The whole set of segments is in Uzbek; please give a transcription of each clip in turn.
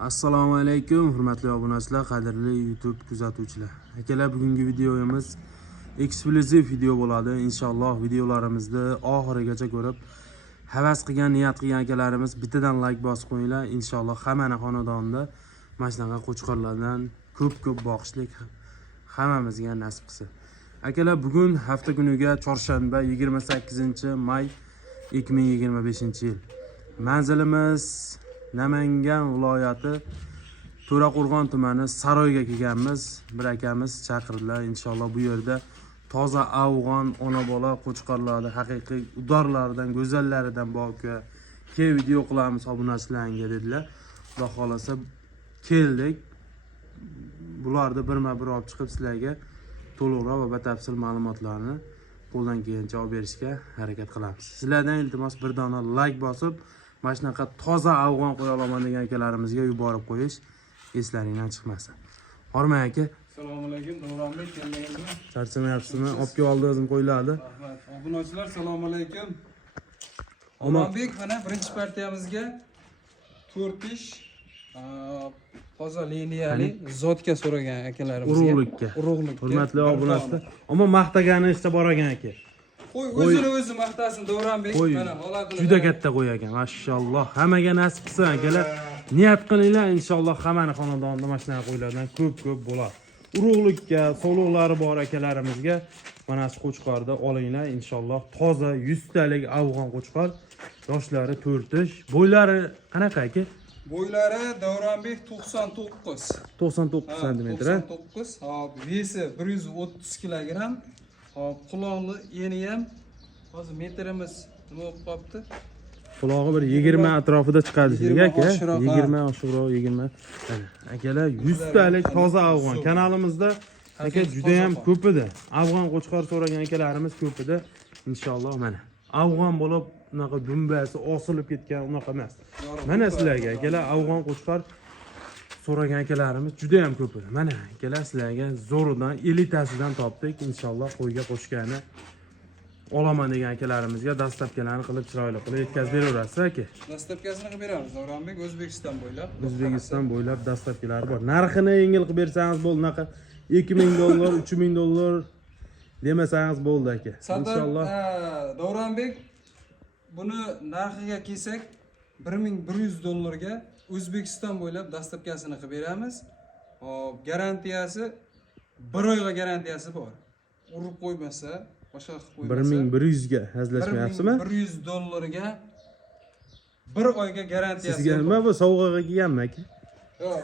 Assalomu alaykum, hurmatli obunachilar, qadrli YouTube kuzatuvchilar. Akalar, bugungi videomiz eksklyuziv video bo'ladi. Inshaalloh videolarimizni oxirigacha ko'rib, havas qilgan, niyat qilgan akalarimiz bittadan like bosib qo'yinglar. Inshaalloh hammani xonadonida mana shunaqa qo'chqorlardan ko'p boqishlik hammamizga nasib qilsin. Akalar, bugun hafta kuniga chorshanba 28-may 2025-yil. Manzilimiz Namangan viloyati To'raqo'rg'on tumani Saroyga kelganmiz. Bir akamiz chaqirdilar. Inshaalloh bu yerda toza afg'on ona bola qo'chqorlarni haqiqiy udorlaridan, go'zallaridan boka video qilamiz obunachilarga dedilar. Xudo xolasa keldik. Bularni birma-bir olib chiqib sizlarga to'liqroq va batafsil ma'lumotlarni qo'ldan kelgancha olib berishga harakat qilamiz. Sizlardan iltimos bir dona like bosib, mana shunaqa toza afg'on qo'ya olaman degan akalarimizga yuborib qo'yish eslaringdan chiqmasin. Hormang aka. Assalomu alaykum, Davronbek, kelmaysizmi? Charchamayapsizmi? Olib kelib oldim qo'ylarni. Rahmat. Obunachilar, assalomu alaykum. Davronbek, mana birinchi partiyamizga 4 ish toza liniyali zotga so'ragan akalarimizga. Urug'likka. Hurmatli obunachilar. Ammo maqtagani ishda bor ekan aka. Qo'y o'zini maqtasin Davronbek, mana oladi. Juda katta qo'y ekan, mashalloh. Hammaga nasib qilsin akalar. Niyat qilinglar, inshaalloh hammani xonadonida mana shunaqa qo'ylardan ko'p bo'ladi. Urug'likka, soluqlari bor akalarimizga mana shu qo'chqorni olinglar, inshaalloh toza 100 talik afg'on qo'chqor. Yoshlari 4 ish. Bo'ylari qanaqa aka? Bo'ylari Davronbek 99 cm. 99. Hop, vesi 130 kg. Hop, quloqli eni ham hozir metrimiz nima bo'lib qopti? Qulog'i bir 20 atrofida chiqadi sizga aka. 20 oshiqroq 20. Akalar 100 talik toza afg'on. Kanalimizda aka juda ham ko'p edi. Afg'on qo'chqor so'ragan akalarimiz ko'p edi. Inshaalloh mana afg'on bo'lib unaqa dumbasi osilib ketgan unaqa emas. Mana sizlarga akalar afg'on qo'chqor so'ragan akalarimiz juda ham ko'p edi. Mana akalar sizlarga zo'ridan elitasidan topdik. Inshaalloh qo'yga qo'shgani olaman degan akalarimizga dastlabkilarni qilib chiroyli qilib yetkazib beraverasiz aka. Dastlabkasini qilib beramiz Davronbek, O'zbekiston bo'ylab. O'zbekiston bo'ylab dastlabkilari bor. Narxini yengil qilib bersangiz bo'ldi, unaqa $2000, $3000 demasangiz bo'ldi aka. Inshaalloh. Davronbek, buni narxiga kelsak $1100 ga O'zbekiston bo'ylab dastlabkasini qilib beramiz. Hop, garantiyasi 1 oyga garantiyasi bor. Urib qo'ymasa, boshqa qilib qo'ymasa 1100 ga hazillashmayapsizmi? $1100 ga 1 oyga garantiyasi. Sizga nima bu sovg'aga kelganmi aka? Yo'q.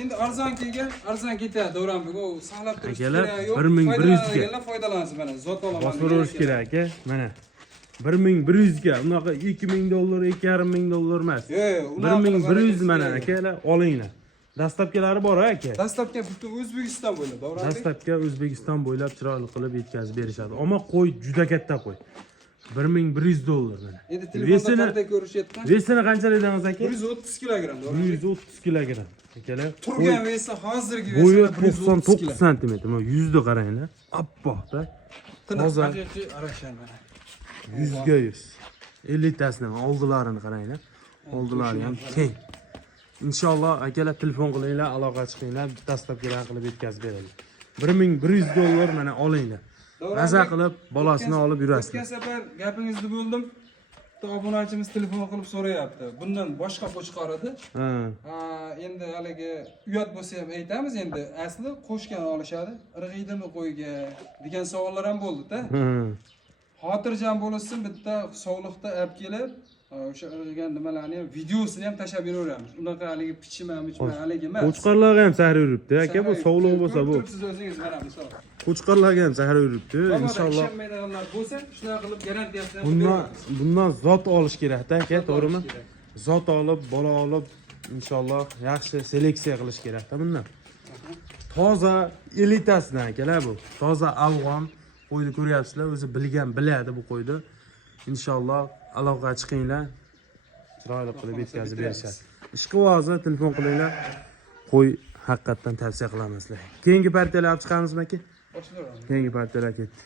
Endi arzon kelgan, arzon ketadi Davronbek. U saqlab turish kerak yo'q. 1100 ga foydalanasiz mana zot olaman. Bosib kerak aka. Mana 1100 ga, unaqa $2000, $2500 emas. Yo'q, 1100 mana akalar, olinglar. Dastlabkilari bor aka. Dastlabki butun O'zbekiston bo'ylab, Davronbek. Dastlabki O'zbekiston bo'ylab chiroyli qilib yetkazib berishadi. Ammo qo'y juda katta qo'y. $1100 mana. Endi telefonda qanday ko'rishyapti? Vesini qanchalik dedingiz aka? 130 kg, Davronbek. 130 kg. Akalar, turgan vesi hozirgi bo'yi vesi 99 cm. Mana yuzni qaranglar. Oppoqda. Toza haqiqiy arashan mana. 100 ga 100. 50 tasini oldilarini qaranglar. Oldilari ham keng. Inshaalloh akalar telefon qilinglar, aloqa chiqinglar, dastlabkilar qilib yetkazib beradi. $1100 mana olinglar. Maza qilib bolasini olib yurasiz. O'tgan safar gapingizni bo'ldim. Obunachimiz telefon qilib so'rayapti. Bundan boshqa qo'chqor edi. Endi haligi uyat bo'lsa ham aytamiz, endi asli qo'shgan olishadi. Irg'iydimi qo'yga degan savollar ham bo'ldi-da. Xotirjam bo'lsin, bitta sog'liqda olib kelib, o'sha irg'igan nimalarni ham videosini ham tashlab beraveramiz. Unaqa haligi pichma haligi emas. Qo'chqorlarga ham zahar yuribdi. Aka bu sog'liq bo'lsa bu. Siz o'zingiz mana misol. Qo'chqorlarga ham zahar yuribdi. Inshaalloh. Ishonmaydiganlar bo'lsa, shunaqa qilib garantiyasini bundan zot olish kerak-da, aka, to'g'rimi? Zot olib, bola olib, inshaalloh yaxshi seleksiya qilish kerak-da bundan. Toza elitasidan akalar bu. Toza afg'on qo'yni ko'ryapsizlar, o'zi biladi bu qo'yni. Inshaalloh aloqa chiqinglar. Chiroyli qilib yetkazib berishadi. Ishqivozni telefon qilinglar. Qo'y haqiqatan tavsiya qilamiz sizlarga. Keyingi partiyalar olib chiqamizmi aka? Keyingi partiyalar ketdik.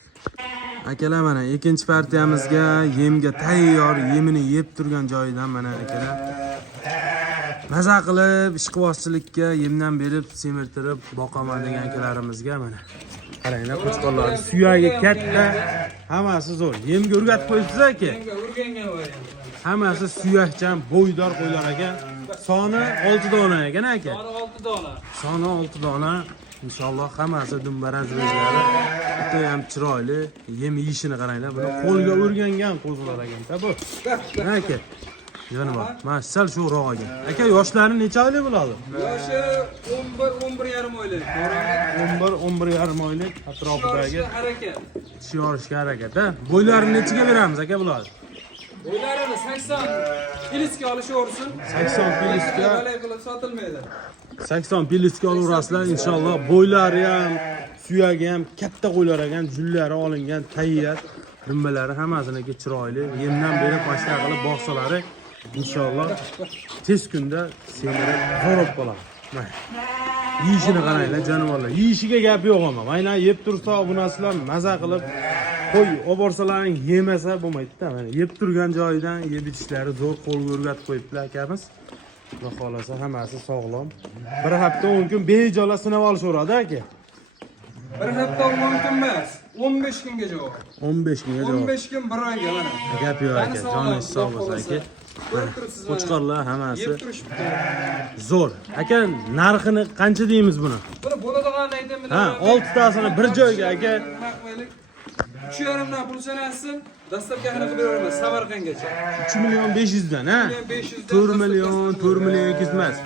Akalar, mana ikkinchi partiyamizga yemga tayyor, yemini yeb turgan joyidan mana akalar maza qilib ishqibozchilikka yemdan berib semirtirib boqaman degan akalarimizga mana qaranglar qo'chqorlar suyagi katta, hammasi zo'r. Yemga o'rgatib qo'yibsiz aka. Yemga o'rgangan variant. Hammasi suyakchan, bo'ydor qo'ylar ekan. Soni 6 dona ekan aka. Soni 6 dona. Soni 6 dona. Inshaalloh hammasi dumbaraz bezlari. Juda ham chiroyli. Yem yeyishini qaranglar. Buni qo'lga o'rgangan qo'zilar ekan. Bu. Aka. Yana bor. Mana sal shu ro'g'aga. Aka yoshlari necha oylik bo'ladi? Yoshi 11 oylik. 11 yarim oylik atrofidagi harakat. shiyorishga harakat. Bo'ylarini nechiga beramiz aka bular? Bo'ylarini 80 pilisga olishaversin. 80 pilisga. Qalay qilib sotilmaydi. 80 pilisga olaverasizlar inshaalloh. Bo'ylari ham, suyagi ham katta qo'ylar ekan, jullari olingan, tayyor. Dumbalari hammasiniki chiroyli. Yemdan berib boshqa qilib boqsalari inshaalloh tez kunda semirib xarob bo'ladi. Mana. Yeyishini qaranglar jonivorlar. Yeyishiga gap yo'q ama. Mana yeb tursa obunasilar maza qilib qo'y olib borsalaring yemasa bo'lmaydi-da. Mana yeb turgan joyidan yeb ichishlari zo'r, qo'lga o'rgatib qo'yibdilar akamiz. Xudo xolasa hammasi sog'lom. Bir hafta 10 kun bejola sinab olishaveradi aka. Bir hafta mumkin emas. 15 kunga javob. 15 kunga javob. 15 kun 1 oyga mana. Gap yo'q aka. Joningiz sog' bo'lsin aka. Qo'chqorlar hammasi Yeb turishibdi. zo'r. Aka, narxini qancha deymiz buni? Buni bo'ladiganini aytaman. Ha, 6 tasini bir joyga aka. 3,5 pul sanasi dastlabki qilib beraman Samarqandgacha. 3 million 500 dan, ha? 500 4 million 200 emas.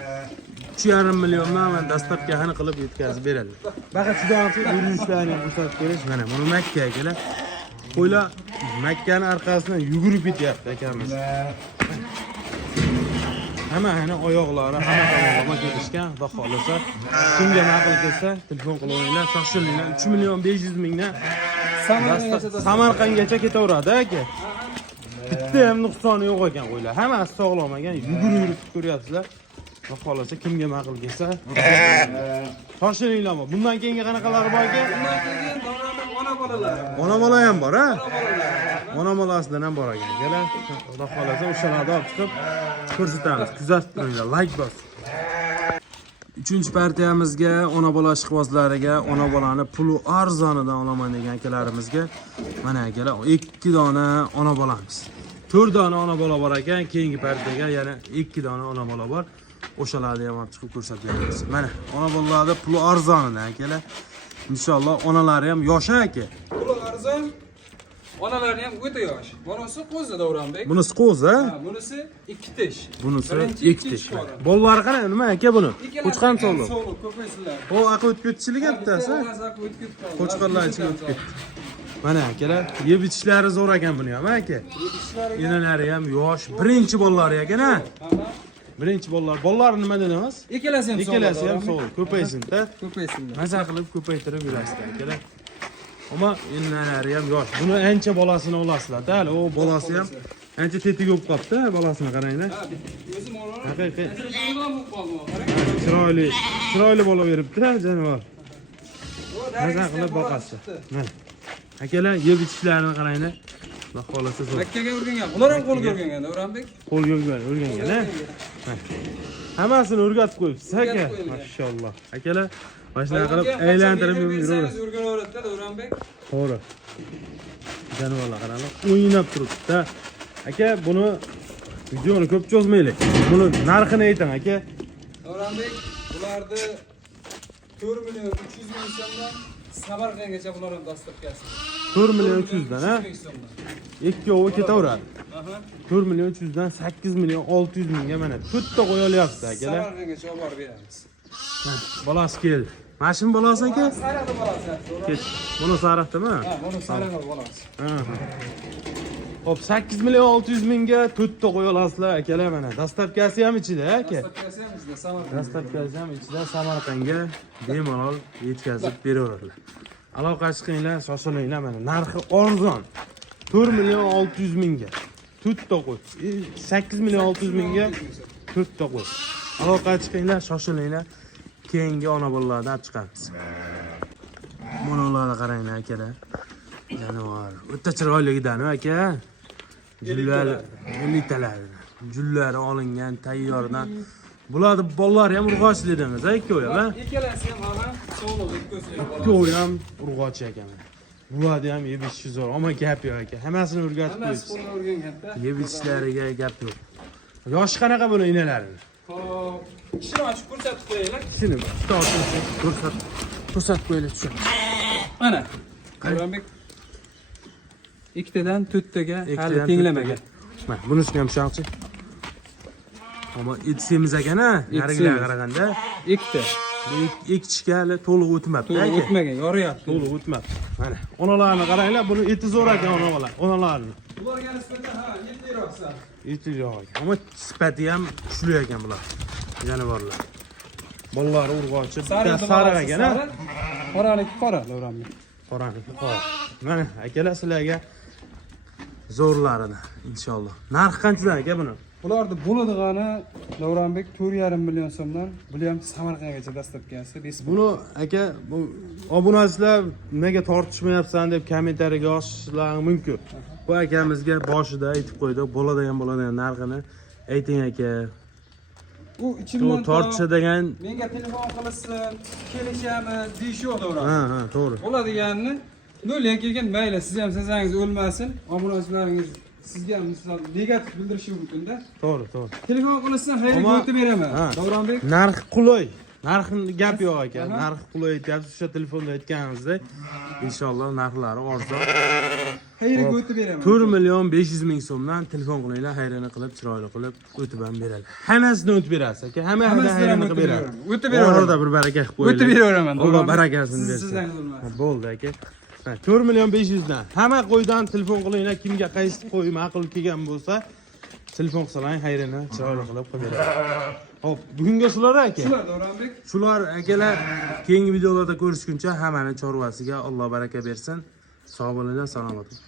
3,5 milliondan men dastlabki qilib yetkazib beradi. Faqat juda aniq yurishlarini ko'rsatib berish. Mana buni Makka akalar. Qo'ylar Makkani orqasidan yugurib ketyapti akamiz. Hamma oyoqlari hamma tomonlama kelishgan. Xudo xolasa, kimga ma'qul kelsa, telefon qilib olinglar, shoshilinglar. 3 million 500 mingdan Samarqandgacha ketaveradi aka. Bitta ham nuqsoni yo'q ekan qo'ylar. Hammasi sog'lom ekan. Yugurib ko'ryapsizlar. Xudo xolasa, kimga ma'qul kelsa, shoshilinglar. Bundan keyingi qanaqalari bor ekan? Bundan keyin donaning ona bolalari. Ona bola ham bor, ha? Ona bolasidan ham bor ekan. Kelar, Xudo xolasa o'shalarni olib chiqib ko'rsatamiz. Kuzatib turinglar, like bosing. 3-partiyamizga ona bola ishqibozlariga ona bolani puli arzonidan olaman degan akalarimizga mana akalar 2 dona ona bolamiz. 4 dona ona bola bor ekan, keyingi partiyaga yana 2 dona ona bola bor. O'shalarni ham olib chiqib ko'rsatamiz. Mana ona bolalarda puli arzonidan akalar. Inshaalloh onalari ham yosh aka. Puli arzon. Onalari ham o'ta yosh. Bunisi qo'zi Davronbek. Bunisi qo'zi, ha? Bunisi 2 tish. Bunisi Birinchi, 2 tish. Bolalari qana nima aka buni? Qo'chqan soldi. So'lib ko'paysinlar. O aql o'tib ketishlik bittasi. Qo'chqarlar ichiga o'tib ketdi. Mana akalar, yeb ichishlari zo'r ekan buni ham aka. Enalari ham yosh, birinchi bolalari ekan, ha? Birinchi bolalar. Bolalar nima dedimiz? Ikkalasi ham so'l, ko'paysin-da. Ko'paysinlar. Maza qilib ko'paytirib yurasizlar akalar. Ammo enalari ham yosh. Buni ancha bolasini olasizlar-da. Hali o bolasi ham ancha tetik bo'lib qopti, bolasini qaranglar. O'zim o'raman. Haqiqiy. Qarang. Chiroyli bola beribdi-da, jonivor. Maza qilib boqasiz. Mana. Akalar, yeb ichishlarini qaranglar. Xudo xolasa zo'r. Makkaga o'rgangan. Ular ham qo'lga o'rgangan, Davronbek. Qo'lga o'rgangan, ha? Hammasini o'rgatib qo'yibsiz aka. Mashalloh. Akalar, mashina qilib aylantirib yuraverasiz. O'rganaveradi-da, Davronbek. To'g'ri. Jonivorlar qaranglar, o'ynab turibdi-da. Aka, buni videoni ko'p cho'zmaylik. Buni narxini ayting aka. Davronbek, bularni 4 million 300 ming so'mdan Samarqandgacha bular ham dastlabkasi. 4 million 300 dan, ha? Ikkovi ketaveradi. Aha. 4 million 300 dan 8 million 600 mingga mana to'rtta qo'yalyapti akalar. Samarqandgacha olib borib beramiz. Bolasi keldi. Mashin bolasi aka? Sariqda bolasi. Ket. Buni sariqdimi? Ha, buni sariqda bolasi. Hop, 8 million 600 mingga to'rtta qo'ya olasizlar akalar mana. Dastlabkasi ham ichida aka. Dastlabkasi ham bizda Samarqand. Dastlabkasi ham ichida Samarqandga bemalol yetkazib beraveradilar. Aloqaga chiqinglar, shoshilinglar mana. Narxi arzon. 4 million 600 mingga. To'rtta qo'y. 8 million 600 mingga to'rtta qo'y. Aloqaga chiqinglar, shoshilinglar. Keyingi ona bolalardan olib chiqamiz. Mana ularga qaranglar akalar. Jonivor. O'ta chiroyligidan aka. Jullari, elitalar. Jullari olingan tayyordan Bularni bolalar ham urg'och dedingiz, ikkovi ham, Ikkalasi ham mana sog'liq ikkosi. ikkovi ham urg'och ekan. Bularni ham yeb ichish zo'r, ammo gap yo'q ekan. Hammasini o'rgatib Hammasi qo'yibsiz. qo'lga o'rganganda. Yeb ichishlariga gap yo'q. Yoshi qanaqa buni inalarini? Xo'p, ishni ochib ko'rsatib qo'yaylik. Shuni ko'rsatib qo'yaylik shu. Mana. Davronbek ikkitadan 4taga hali tenglamagan. Mana bunisi ham shunaqa. Ammo it semiz ekan-a, narigilarga qaraganda. Ikkita. Bu ikkichga hali to'liq o'tmabdi. To'liq o'tmagan, yoriyapti. To'liq o'tmabdi. Mana onalarni qaranglar, buni eti zo'r ekan onalarni. Bularga nisbatan yetliroqsan. Eti yo'q ekan. Ammo sifati ham kuchli ekan bular. Jonivorlar. Bolalari urg'ochi, bitta sariq ekan-a. Qoraniki qora, Davronbek. Qoraniki qora. Mana akalar sizlarga zo'rlarini inshaalloh. Narxi qanchadan aka buni? Bularni bo'ladigani Davronbek 4,5 million so'mdan, bu ham Samarqandgacha dastlabkasi. Buni aka bu obunachilar nimaga tortishmayapsan deb kommentariyaga yozishlari mumkin. Bu akamizga boshida aytib qo'ydik, bo'ladigan narxini ayting aka. U ichimdan tortishadigan menga telefon qilsin, kelishamiz deyish yo'q Davron. ha, to'g'ri. Bo'ladiganini nolga kelgan mayli, siz ham sizangiz o'lmasin, obunachilaringiz sizga misol negativ bildirishi mumkin-da. To'g'ri. Telefon qilishsan, xayriga o'tib beraman. Davronbek. Narxi qulay. Narxni gap yo'q ekan. Narxi qulay aytyapsiz, o'sha telefonda aytganingizdek, inshaalloh narxlari arzon. Xayriga o'tib beraman. 4 million 500 ming so'mdan telefon qilinglar, xayrini qilib, chiroyli qilib o'tib ham beradi. Hammasini o'tib berasiz aka. Hammasini xayrini qilib beradi. O'tib beraman. Orada bir baraka qilib qo'ying. O'tib beraman. Alloh barakasini bersin. Sizlarga bo'lmasin. Bo'ldi aka. 4 million 500 dan. Hamma qo'ydan telefon qilinglar, kimga qaysi qo'y ma'qul kelgan bo'lsa, telefon qilsang, xayrini chiroyli qilib beradi. Xo'p, bugunga shular aka. Shular Davronbek. Shular akalar, keyingi videolarda ko'rishguncha hammani chorvasiga Alloh baraka bersin. Sog' bo'linglar, salomat bo'ling.